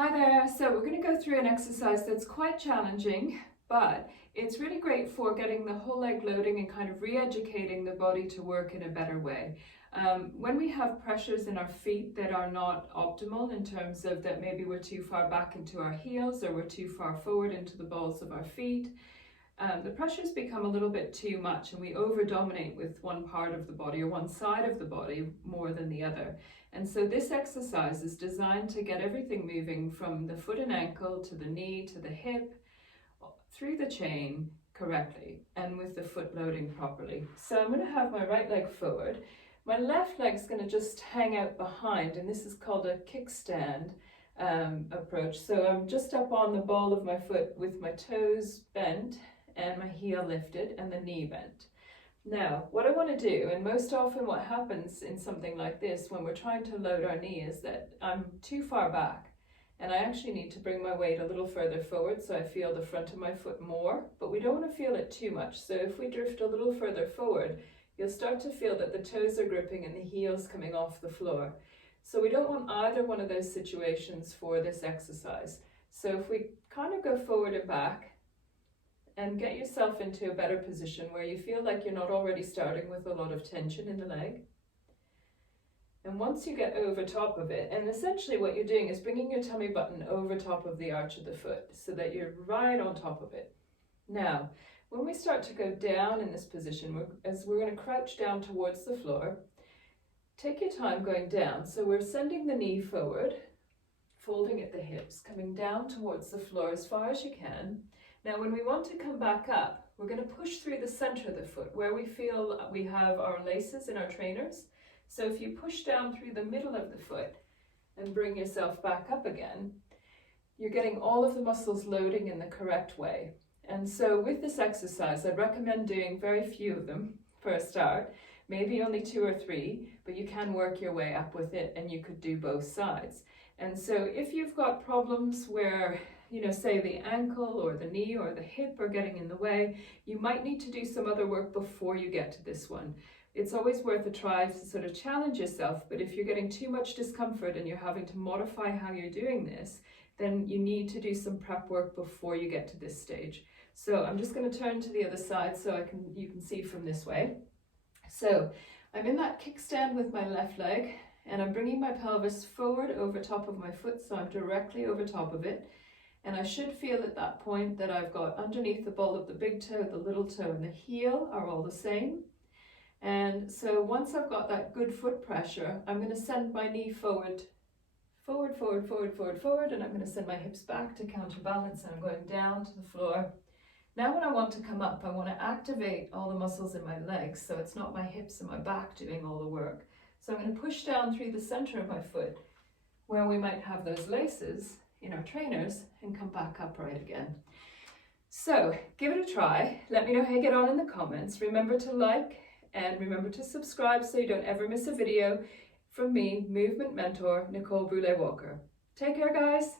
Hi there, so we're going to go through an exercise that's quite challenging, but it's really great for getting the whole leg loading and kind of re-educating the body to work in a better way. When we have pressures in our feet that are not optimal in terms of that maybe we're too far back into our heels or we're too far forward into the balls of our feet, the pressures become a little bit too much and we over-dominate with one part of the body or one side of the body more than the other. And so this exercise is designed to get everything moving from the foot and ankle to the knee to the hip, through the chain correctly and with the foot loading properly. So I'm going to have my right leg forward. My left leg's going to just hang out behind, and this is called a kickstand approach. So I'm just up on the ball of my foot with my toes bent and my heel lifted and the knee bent. Now, what I want to do, and most often what happens in something like this when we're trying to load our knee, is that I'm too far back and I actually need to bring my weight a little further forward so I feel the front of my foot more, but we don't want to feel it too much. So if we drift a little further forward, you'll start to feel that the toes are gripping and the heel's coming off the floor. So we don't want either one of those situations for this exercise. So if we kind of go forward and back, and get yourself into a better position where you feel like you're not already starting with a lot of tension in the leg. And once you get over top of it, and essentially what you're doing is bringing your tummy button over top of the arch of the foot so that you're right on top of it. Now, when we start to go down in this position, we're going to crouch down towards the floor, take your time going down. So we're sending the knee forward, folding at the hips, coming down towards the floor as far as you can. Now, when we want to come back up, we're going to push through the center of the foot where we feel we have our laces in our trainers. So if you push down through the middle of the foot and bring yourself back up again, you're getting all of the muscles loading in the correct way. And so with this exercise, I'd recommend doing very few of them for a start, maybe only 2 or 3, but you can work your way up with it and you could do both sides. And so if you've got problems where, say the ankle or the knee or the hip are getting in the way, you might need to do some other work before you get to this one. It's always worth a try to sort of challenge yourself, but if you're getting too much discomfort and you're having to modify how you're doing this, then you need to do some prep work before you get to this stage. So I'm just going to turn to the other side so you can see from this way. So I'm in that kickstand with my left leg and I'm bringing my pelvis forward over top of my foot, so I'm directly over top of it. And I should feel at that point that I've got underneath the ball of the big toe, the little toe and the heel are all the same. And so once I've got that good foot pressure, I'm going to send my knee forward, forward, forward, forward, forward, forward, and I'm going to send my hips back to counterbalance, and I'm going down to the floor. Now when I want to come up, I want to activate all the muscles in my legs, so it's not my hips and my back doing all the work. So I'm going to push down through the center of my foot, where we might have those laces in our trainers, and come back upright again. So give it a try. Let me know how you get on in the comments. Remember to like and remember to subscribe so you don't ever miss a video from me, movement mentor Nicole Brule-Walker. Take care, guys.